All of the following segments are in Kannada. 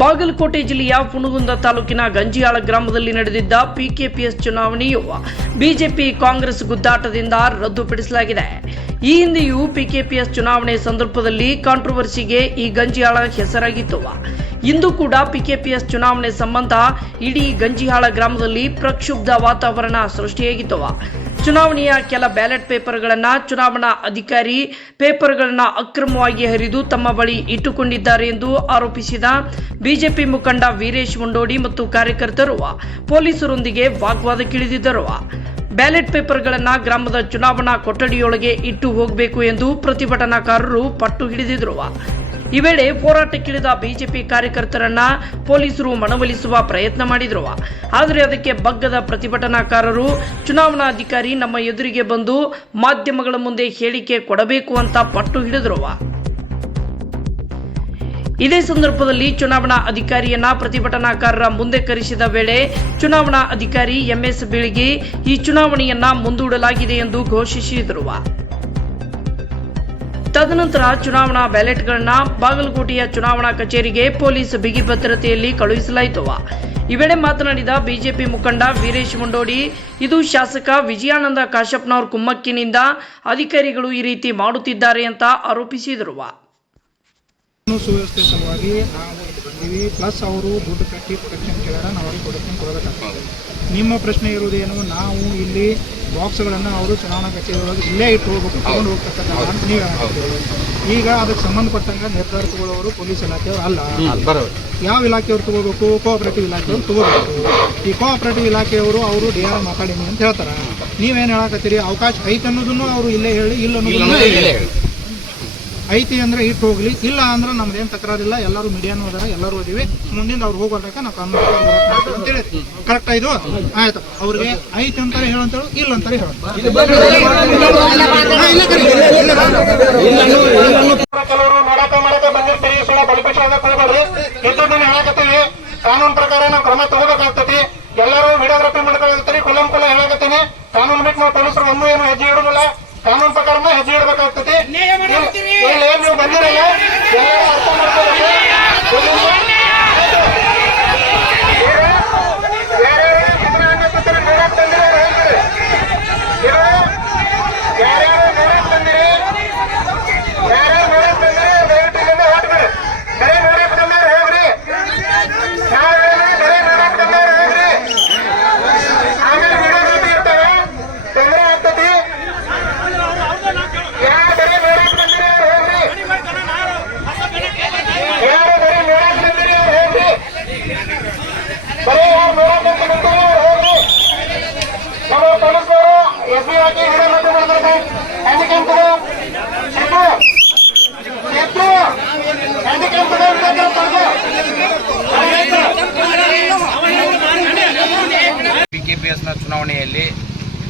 ಬಾಗಲಕೋಟೆ ಜಿಲ್ಲೆಯ ಪುಣಗುಂದ ತಾಲೂಕಿನ ಗಂಜಿಯಾಳ ಗ್ರಾಮದಲ್ಲಿ ನಡೆದಿದ್ದ ಪಿಕೆಪಿಎಸ್ ಚುನಾವಣೆಯು ಬಿಜೆಪಿ ಕಾಂಗ್ರೆಸ್ ಗುದ್ದಾಟದಿಂದ ರದ್ದುಪಡಿಸಲಾಗಿದೆ ಈ ಹಿಂದೆಯೂ ಪಿಕೆಪಿಎಸ್ ಚುನಾವಣೆ ಸಂದರ್ಭದಲ್ಲಿ ಕಾಂಟ್ರವರ್ಸಿಗೆ ಈ ಗಂಜಿಯಾಳ ಹೆಸರಾಗಿತ್ತು. ಇಂದು ಕೂಡ ಪಿಕೆಪಿಎಸ್ ಚುನಾವಣೆ ಸಂಬಂಧ ಇಡೀ ಗಂಜಿಹಾಳ ಗ್ರಾಮದಲ್ಲಿ ಪ್ರಕ್ಷುಬ್ಧ ವಾತಾವರಣ ಸೃಷ್ಟಿಯಾಗಿತ್ತು. ಚುನಾವಣೆಯ ಕೆಲ ಬ್ಯಾಲೆಟ್ ಪೇಪರ್ಗಳನ್ನು ಚುನಾವಣಾ ಅಧಿಕಾರಿ ಪೇಪರ್ಗಳನ್ನು ಅಕ್ರಮವಾಗಿ ಹರಿದು ತಮ್ಮ ಬಳಿ ಇಟ್ಟುಕೊಂಡಿದ್ದಾರೆ ಎಂದು ಆರೋಪಿಸಿದ ಬಿಜೆಪಿ ಮುಖಂಡ ವೀರೇಶ್ ಮುಂಡೋಡಿ ಮತ್ತು ಕಾರ್ಯಕರ್ತರು ಪೊಲೀಸರೊಂದಿಗೆ ವಾಗ್ವಾದಕ್ಕಿಳಿದಿದ್ದರು. ಬ್ಯಾಲೆಟ್ ಪೇಪರ್ಗಳನ್ನು ಗ್ರಾಮದ ಚುನಾವಣಾ ಕೊಠಡಿಯೊಳಗೆ ಇಟ್ಟು ಹೋಗಬೇಕು ಎಂದು ಪ್ರತಿಭಟನಾಕಾರರು ಪಟ್ಟು ಹಿಡಿದಿದ್ರು ಈ ವೇಳೆ ಹೋರಾಟಕ್ಕಿಳಿದ ಬಿಜೆಪಿ ಕಾರ್ಯಕರ್ತರನ್ನ ಪೊಲೀಸರು ಮನವೊಲಿಸುವ ಪ್ರಯತ್ನ ಮಾಡಿದ್ರು. ಆದರೆ ಅದಕ್ಕೆ ಬಗ್ಗದ ಪ್ರತಿಭಟನಾಕಾರರು, ಚುನಾವಣಾಧಿಕಾರಿ ನಮ್ಮ ಎದುರಿಗೆ ಬಂದು ಮಾಧ್ಯಮಗಳ ಮುಂದೆ ಹೇಳಿಕೆ ಕೊಡಬೇಕು ಅಂತ ಪಟ್ಟು ಹಿಡಿದ್ರು. ಇದೇ ಸಂದರ್ಭದಲ್ಲಿ ಚುನಾವಣಾ ಅಧಿಕಾರಿಯನ್ನ ಪ್ರತಿಭಟನಾಕಾರರ ಮುಂದೆ ಕರೆಸಿದ ವೇಳೆ ಚುನಾವಣಾ ಅಧಿಕಾರಿ ಎಂಎಸ್ ಬೀಳಗಿ ಈ ಚುನಾವಣೆಯನ್ನ ಮುಂದೂಡಲಾಗಿದೆ ಎಂದು ಘೋಷಿಸಿದರು. ತದನಂತರ ಚುನಾವಣಾ ಬ್ಯಾಲೆಟ್ಗಳನ್ನ ಬಾಗಲಕೋಟೆಯ ಚುನಾವಣಾ ಕಚೇರಿಗೆ ಪೊಲೀಸ್ ಬಿಗಿ ಭದ್ರತೆಯಲ್ಲಿ ಕಳುಹಿಸಲಾಯಿತು. ಈ ವೇಳೆ ಮಾತನಾಡಿದ ಬಿಜೆಪಿ ಮುಖಂಡ ವೀರೇಶ್ ಮುಂಡೋಡಿ, ಇದು ಶಾಸಕ ವಿಜಯಾನಂದ ಕಾಶಪ್ಪನವರ ಕುಮ್ಮಕ್ಕಿನಿಂದ ಅಧಿಕಾರಿಗಳು ಈ ರೀತಿ ಮಾಡುತ್ತಿದ್ದಾರೆ ಅಂತ ಆರೋಪಿಸಿದರು. ಸುವ್ಯವಸ್ಥೆ ಸಲುವಾಗಿ ನಾವು ಬಂದೀವಿ. ಪ್ಲಸ್ ಅವರು ದುಡ್ಡು ಕಟ್ಟಿ ಪ್ರೊಟೆಕ್ಷನ್ ಕೇಳೋಣ ನಾವು ಅವ್ರಿಗೆ ಪ್ರೊಟೆಕ್ಷನ್ ಕೊಡಬೇಕಾಗ್ತದೆ. ನಿಮ್ಮ ಪ್ರಶ್ನೆ ಇರುವುದೇನು ನಾವು ಇಲ್ಲಿ ಬಾಕ್ಸ್ಗಳನ್ನು ಅವರು ಚುನಾವಣಾ ಕಚೇರಿ ಒಳಗೆ ಇಲ್ಲೇ ಇಟ್ಟು ಹೋಗ್ಬೇಕು ತಗೊಂಡು ಹೋಗ್ತಕ್ಕಂಥ ಅಂತ ನೀವು. ಈಗ ಅದಕ್ಕೆ ಸಂಬಂಧಪಟ್ಟಂಗೆ ನಿರ್ಧಾರ ತಗೊಳ್ಳೋರು ಪೊಲೀಸ್ ಇಲಾಖೆಯವರು ಅಲ್ಲ. ಯಾವ ಇಲಾಖೆಯವರು ತಗೋಬೇಕು? ಕೋಆಪರೇಟಿವ್ ಇಲಾಖೆಯವರು ತಗೋಬೇಕು. ಈ ಕೋಆಪರೇಟಿವ್ ಇಲಾಖೆಯವರು ಅವರು ಡಿ ಆರ್ ಮಾತಾಡೀನಿ ಅಂತ ಹೇಳ್ತಾರೆ. ನೀವೇನು ಹೇಳಕತ್ತೀರಿ? ಅವಕಾಶ ಐತೆ ಅನ್ನೋದನ್ನು ಅವರು ಇಲ್ಲೇ ಹೇಳಿ ಇಲ್ಲ ಅನ್ನೋದನ್ನು ಇಲ್ಲೇ ಹೇಳಿ. ಐತಿ ಅಂದ್ರೆ ಇಟ್ಟು ಹೋಗ್ಲಿ ಇಲ್ಲ ಅಂದ್ರೆ ನಮ್ದೇನು ತಕರಾರಿಲ್ಲ ಎಲ್ಲರೂ ಮೀಡಿಯಾನು ಅದಾರ ಎಲ್ಲರೂ ಓದಿವಿ ಮುಂದಿನ ಅವ್ರು ಹೋಗೋದಾಗ ನಾವು ಕಾನೂನು ಅಂತೇಳಿ ಕರೆಕ್ಟ್ ಆಯ್ತು ಆಯ್ತು ಅವ್ರಿಗೆ ಐತಿ ಅಂತಾರೆ ಹೇಳಂತೇಳು ಇಲ್ಲ ಅಂತಾರೆ ಹೇಳು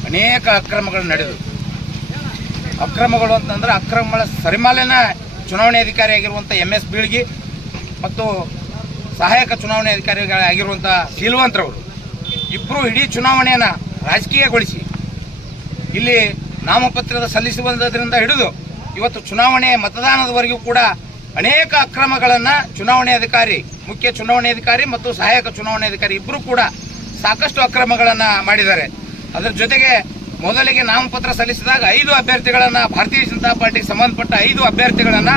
ಅನೇಕ ಅಕ್ರಮಗಳು ನಡೆದವು ಅಕ್ರಮಗಳು ಅಂತಂದ್ರೆ ಅಕ್ರಮಗಳ ಸರಿಮಾಲೆನ ಚುನಾವಣೆ ಅಧಿಕಾರಿಯಾಗಿರುವಂಥ ಎಂ ಎಸ್ ಬೀಳ್ಗಿ ಮತ್ತು ಸಹಾಯಕ ಚುನಾವಣೆ ಅಧಿಕಾರಿಗಳಾಗಿರುವಂಥ ಶೀಲ್ವಂತ್ರವರು ಇಬ್ಬರು ಇಡೀ ಚುನಾವಣೆಯನ್ನು ರಾಜಕೀಯಗೊಳಿಸಿ ಇಲ್ಲಿ ನಾಮಪತ್ರದ ಬಂದದ್ರಿಂದ ಹಿಡಿದು ಇವತ್ತು ಚುನಾವಣೆ ಮತದಾನದವರೆಗೂ ಕೂಡ ಅನೇಕ ಅಕ್ರಮಗಳನ್ನು ಚುನಾವಣೆ ಅಧಿಕಾರಿ, ಮುಖ್ಯ ಚುನಾವಣೆ ಅಧಿಕಾರಿ ಮತ್ತು ಸಹಾಯಕ ಚುನಾವಣೆ ಅಧಿಕಾರಿ ಇಬ್ಬರು ಕೂಡ ಸಾಕಷ್ಟು ಅಕ್ರಮಗಳನ್ನು ಮಾಡಿದ್ದಾರೆ. ಅದರ ಜೊತೆಗೆ ಮೊದಲಿಗೆ ನಾಮಪತ್ರ ಸಲ್ಲಿಸಿದಾಗ ಐದು ಅಭ್ಯರ್ಥಿಗಳನ್ನು ಭಾರತೀಯ ಜನತಾ ಪಾರ್ಟಿಗೆ ಸಂಬಂಧಪಟ್ಟ ಐದು ಅಭ್ಯರ್ಥಿಗಳನ್ನು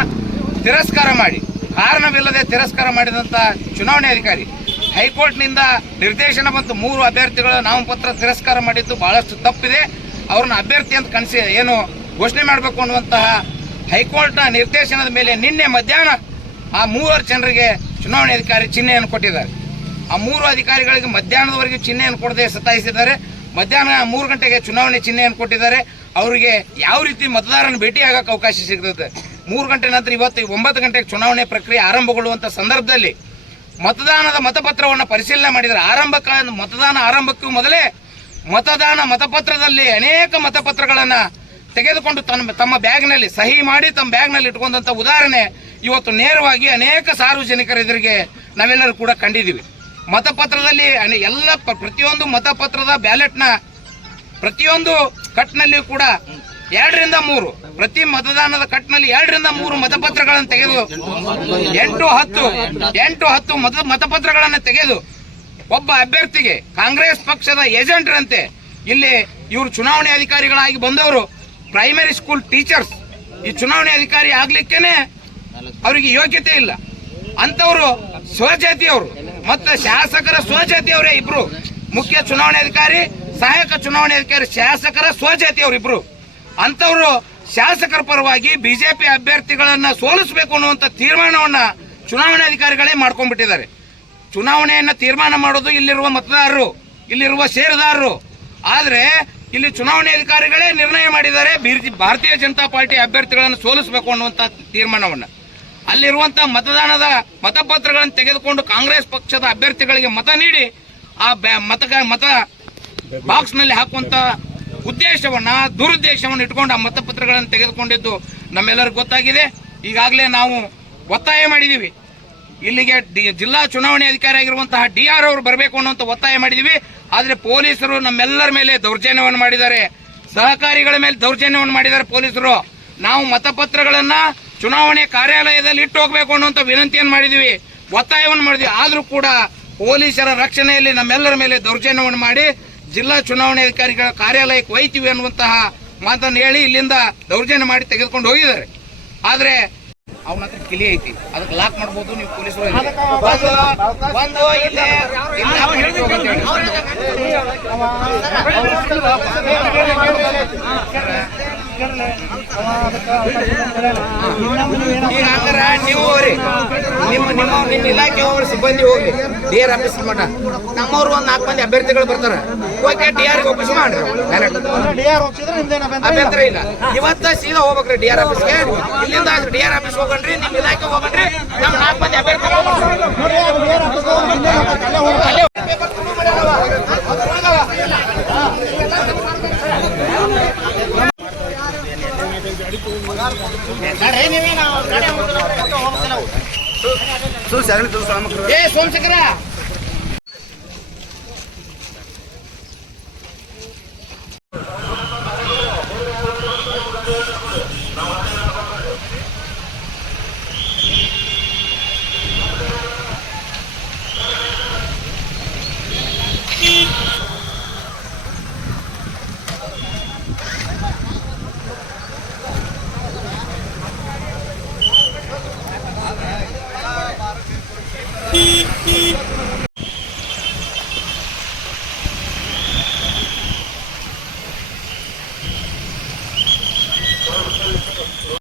ತಿರಸ್ಕಾರ ಮಾಡಿ. ಕಾರಣವಿಲ್ಲದೆ ತಿರಸ್ಕಾರ ಮಾಡಿದಂಥ ಚುನಾವಣೆ ಅಧಿಕಾರಿ. ಹೈಕೋರ್ಟ್ನಿಂದ ನಿರ್ದೇಶನ ಬಂತು ಮೂರು ಅಭ್ಯರ್ಥಿಗಳ ನಾಮಪತ್ರ ತಿರಸ್ಕಾರ ಮಾಡಿದ್ದು ಬಹಳಷ್ಟು ತಪ್ಪಿದೆ. ಅವ್ರನ್ನ ಅಭ್ಯರ್ಥಿ ಅಂತ ಕನಸಿ ಏನು ಘೋಷಣೆ ಮಾಡಬೇಕು ಅನ್ನುವಂತಹ ಹೈಕೋರ್ಟ್ನ ನಿರ್ದೇಶನದ ಮೇಲೆ ನಿನ್ನೆ ಮಧ್ಯಾಹ್ನ ಆ ಮೂವರು ಜನರಿಗೆ ಚುನಾವಣೆ ಅಧಿಕಾರಿ ಚಿಹ್ನೆಯನ್ನು ಕೊಟ್ಟಿದ್ದಾರೆ. ಆ ಮೂರು ಅಧಿಕಾರಿಗಳಿಗೆ ಮಧ್ಯಾಹ್ನದವರೆಗೆ ಚಿಹ್ನೆಯನ್ನು ಕೊಡದೆ ಸತಾಯಿಸಿದ್ದಾರೆ. ಮಧ್ಯಾಹ್ನ ಮೂರು ಗಂಟೆಗೆ ಚುನಾವಣೆ ಚಿಹ್ನೆಯನ್ನು ಕೊಟ್ಟಿದ್ದಾರೆ. ಅವರಿಗೆ ಯಾವ ರೀತಿ ಮತದಾರನ ಭೇಟಿಯಾಗಕ್ಕೆ ಅವಕಾಶ ಸಿಗ್ತದೆ? ಮೂರು ಗಂಟೆ ನಂತರ ಇವತ್ತು ಒಂಬತ್ತು ಗಂಟೆಗೆ ಚುನಾವಣೆ ಪ್ರಕ್ರಿಯೆ ಆರಂಭಗೊಳ್ಳುವಂಥ ಸಂದರ್ಭದಲ್ಲಿ ಮತದಾನದ ಮತಪತ್ರವನ್ನು ಪರಿಶೀಲನೆ ಮಾಡಿದರೆ ಆರಂಭಕ ಮತದಾನ ಆರಂಭಕ್ಕೂ ಮೊದಲೇ ಮತದಾನ ಮತಪತ್ರದಲ್ಲಿ ಅನೇಕ ಮತಪತ್ರಗಳನ್ನು ತೆಗೆದುಕೊಂಡು ತನ್ನ, ತಮ್ಮ ಬ್ಯಾಗ್ನಲ್ಲಿ, ಸಹಿ ಮಾಡಿ ತಮ್ಮ ಬ್ಯಾಗ್ನಲ್ಲಿ ಇಟ್ಕೊಂಡಂಥ ಉದಾಹರಣೆ ಇವತ್ತು ನೇರವಾಗಿ ಅನೇಕ ಸಾರ್ವಜನಿಕರ ಎದುರಿಗೆ ನಾವೆಲ್ಲರೂ ಕೂಡ ಕಂಡಿದ್ದೀವಿ. ಮತಪತ್ರದಲ್ಲಿ ಎಲ್ಲ ಪ್ರತಿಯೊಂದು ಮತಪತ್ರದ ಬ್ಯಾಲೆಟ್ನ ಪ್ರತಿಯೊಂದು ಕಟ್ನಲ್ಲಿ ಕೂಡ ಎರಡರಿಂದ ಮೂರು, ಪ್ರತಿ ಮತದಾನದ ಕಟ್ನಲ್ಲಿ ಎರಡರಿಂದ ಮೂರು ಮತಪತ್ರಗಳನ್ನು ತೆಗೆದು ಎಂಟು ಹತ್ತು ಎಂಟು ಹತ್ತು ಮತ, ಮತಪತ್ರಗಳನ್ನು ತೆಗೆದು ಒಬ್ಬ ಅಭ್ಯರ್ಥಿಗೆ ಕಾಂಗ್ರೆಸ್ ಪಕ್ಷದ ಏಜೆಂಟ್ರಂತೆ ಇಲ್ಲಿ ಇವರು ಚುನಾವಣೆ ಅಧಿಕಾರಿಗಳಾಗಿ ಬಂದವರು ಪ್ರೈಮರಿ ಸ್ಕೂಲ್ ಟೀಚರ್ಸ್ ಈ ಚುನಾವಣೆ ಅಧಿಕಾರಿ ಆಗ್ಲಿಕ್ಕೇನೆ ಅವರಿಗೆ ಯೋಗ್ಯತೆ ಇಲ್ಲ. ಅಂತವರು ಸ್ವಜಾತಿಯವರು. ಮತ್ತೆ ಶಾಸಕರ ಸ್ವಜಾತಿಯವರೇ ಇಬ್ರು. ಮುಖ್ಯ ಚುನಾವಣೆ ಅಧಿಕಾರಿ, ಸಹಾಯಕ ಚುನಾವಣೆ ಅಧಿಕಾರಿ, ಶಾಸಕರ ಸ್ವಜಾತಿ ಇಬ್ರು ಅಂತವರು ಶಾಸಕರ ಪರವಾಗಿ ಬಿಜೆಪಿ ಅಭ್ಯರ್ಥಿಗಳನ್ನ ಸೋಲಿಸಬೇಕು ಅನ್ನುವಂತ ತೀರ್ಮಾನವನ್ನ ಚುನಾವಣೆ ಅಧಿಕಾರಿಗಳೇ ಮಾಡ್ಕೊಂಡ್ಬಿಟ್ಟಿದ್ದಾರೆ. ಚುನಾವಣೆಯನ್ನ ತೀರ್ಮಾನ ಮಾಡೋದು ಇಲ್ಲಿರುವ ಮತದಾರರು, ಇಲ್ಲಿರುವ ಷೇರುದಾರರು. ಆದ್ರೆ ಇಲ್ಲಿ ಚುನಾವಣೆ ಅಧಿಕಾರಿಗಳೇ ನಿರ್ಣಯ ಮಾಡಿದ್ದಾರೆ ಭಾರತೀಯ ಜನತಾ ಪಾರ್ಟಿ ಅಭ್ಯರ್ಥಿಗಳನ್ನು ಸೋಲಿಸಬೇಕು ಅನ್ನುವಂತ ತೀರ್ಮಾನವನ್ನ. ಅಲ್ಲಿರುವಂತ ಮತದಾನದ ಮತಪತ್ರಗಳನ್ನು ತೆಗೆದುಕೊಂಡು ಕಾಂಗ್ರೆಸ್ ಪಕ್ಷದ ಅಭ್ಯರ್ಥಿಗಳಿಗೆ ಮತ ನೀಡಿ ಆ ಮತ ಮತ ಬಾಕ್ಸ್ನಲ್ಲಿ ಹಾಕುವಂತ ಉದ್ದೇಶವನ್ನ, ದುರುದ್ದೇಶವನ್ನು ಇಟ್ಕೊಂಡು ಆ ಮತಪತ್ರಗಳನ್ನು ತೆಗೆದುಕೊಂಡಿದ್ದು ನಮ್ಮೆಲ್ಲರಿಗೂ ಗೊತ್ತಾಗಿದೆ. ಈಗಾಗಲೇ ನಾವು ಒತ್ತಾಯ ಮಾಡಿದೀವಿ. ಇಲ್ಲಿಗೆ ಜಿಲ್ಲಾ ಚುನಾವಣೆ ಅಧಿಕಾರಿ ಆಗಿರುವಂತಹ ಡಿ ಆರ್ ಅವರು ಬರಬೇಕು ಅನ್ನುವಂತ ಒತ್ತಾಯ ಮಾಡಿದೀವಿ. ಆದರೆ ಪೊಲೀಸರು ನಮ್ಮೆಲ್ಲರ ಮೇಲೆ ದೌರ್ಜನ್ಯವನ್ನು ಮಾಡಿದ್ದಾರೆ. ಸಹಕಾರಿಗಳ ಮೇಲೆ ದೌರ್ಜನ್ಯವನ್ನು ಮಾಡಿದ್ದಾರೆ ಪೊಲೀಸರು. ನಾವು ಮತಪತ್ರಗಳನ್ನ ಚುನಾವಣೆ ಕಾರ್ಯಾಲಯದಲ್ಲಿ ಇಟ್ಟು ಹೋಗ್ಬೇಕು ಅನ್ನುವಂತ ವಿನಂತಿಯನ್ನು ಮಾಡಿದೀವಿ. ಒತ್ತಾಯವನ್ನು ಮಾಡಿದ್ವಿ. ಆದರೂ ಕೂಡ ಪೊಲೀಸರ ರಕ್ಷಣೆಯಲ್ಲಿ ನಮ್ಮೆಲ್ಲರ ಮೇಲೆ ದೌರ್ಜನ್ಯವನ್ನು ಮಾಡಿ ಜಿಲ್ಲಾ ಚುನಾವಣೆ ಅಧಿಕಾರಿಗಳ ಕಾರ್ಯಾಲಯಕ್ಕೆ ಒಯ್ತೀವಿ ಅನ್ನುವಂತಹ ಮಾತನ್ನು ಹೇಳಿ ಇಲ್ಲಿಂದ ದೌರ್ಜನ್ಯ ಮಾಡಿ ತೆಗೆದುಕೊಂಡು ಹೋಗಿದ್ದಾರೆ. ಆದರೆ ಅವನ ಹತ್ರ ಕಿಲಿ ಐತಿ. ಅದಕ್ಕೆ ಲಾಕ್ ಮಾಡ್ಬೋದು ನೀವು ಪೊಲೀಸರು ನೀವು ಹೋಗ್ರಿ ನಿಮ್ಮ ನಿಮ್ಮ ನಿಮ್ಮ ಇಲಾಖೆ ಹೋಗ್ರಿ ಸಿಬ್ಬಂದಿ ಹೋಗ್ಲಿ ಡಿ ಆರ್ ಆಫೀಸ್ ಮಠ ನಮ್ಮವ್ರು ಒಂದ್ ನಾಲ್ಕು ಮಂದಿ ಅಭ್ಯರ್ಥಿಗಳು ಬರ್ತಾರೆ. ಓಕೆ ಡಿ ಆರ್ ವಾಪಸ್ ಮಾಡ್ರಿ ಅಭ್ಯಂತರ ಇಲ್ಲ. ಇವತ್ತ ಸೀದಾ ಹೋಗ್ಬೇಕ್ರಿ ಡಿ ಆರ್ ಆಫೀಸ್ಗೆ ಇಲ್ಲಿಂದ ಡಿ ಆರ್ ಆಫೀಸ್ ಹೋಗಣ್ರಿ ನಿಮ್ಮ ಇಲಾಖೆ ಹೋಗಣ್ರಿ ನಮ್ಮ ನಾಲ್ಕು ಮಂದಿ ಅಭ್ಯರ್ಥಿಗಳು ಅಲ್ಲೇ ಏ ಸೋಮಶೇಖರ! Beep.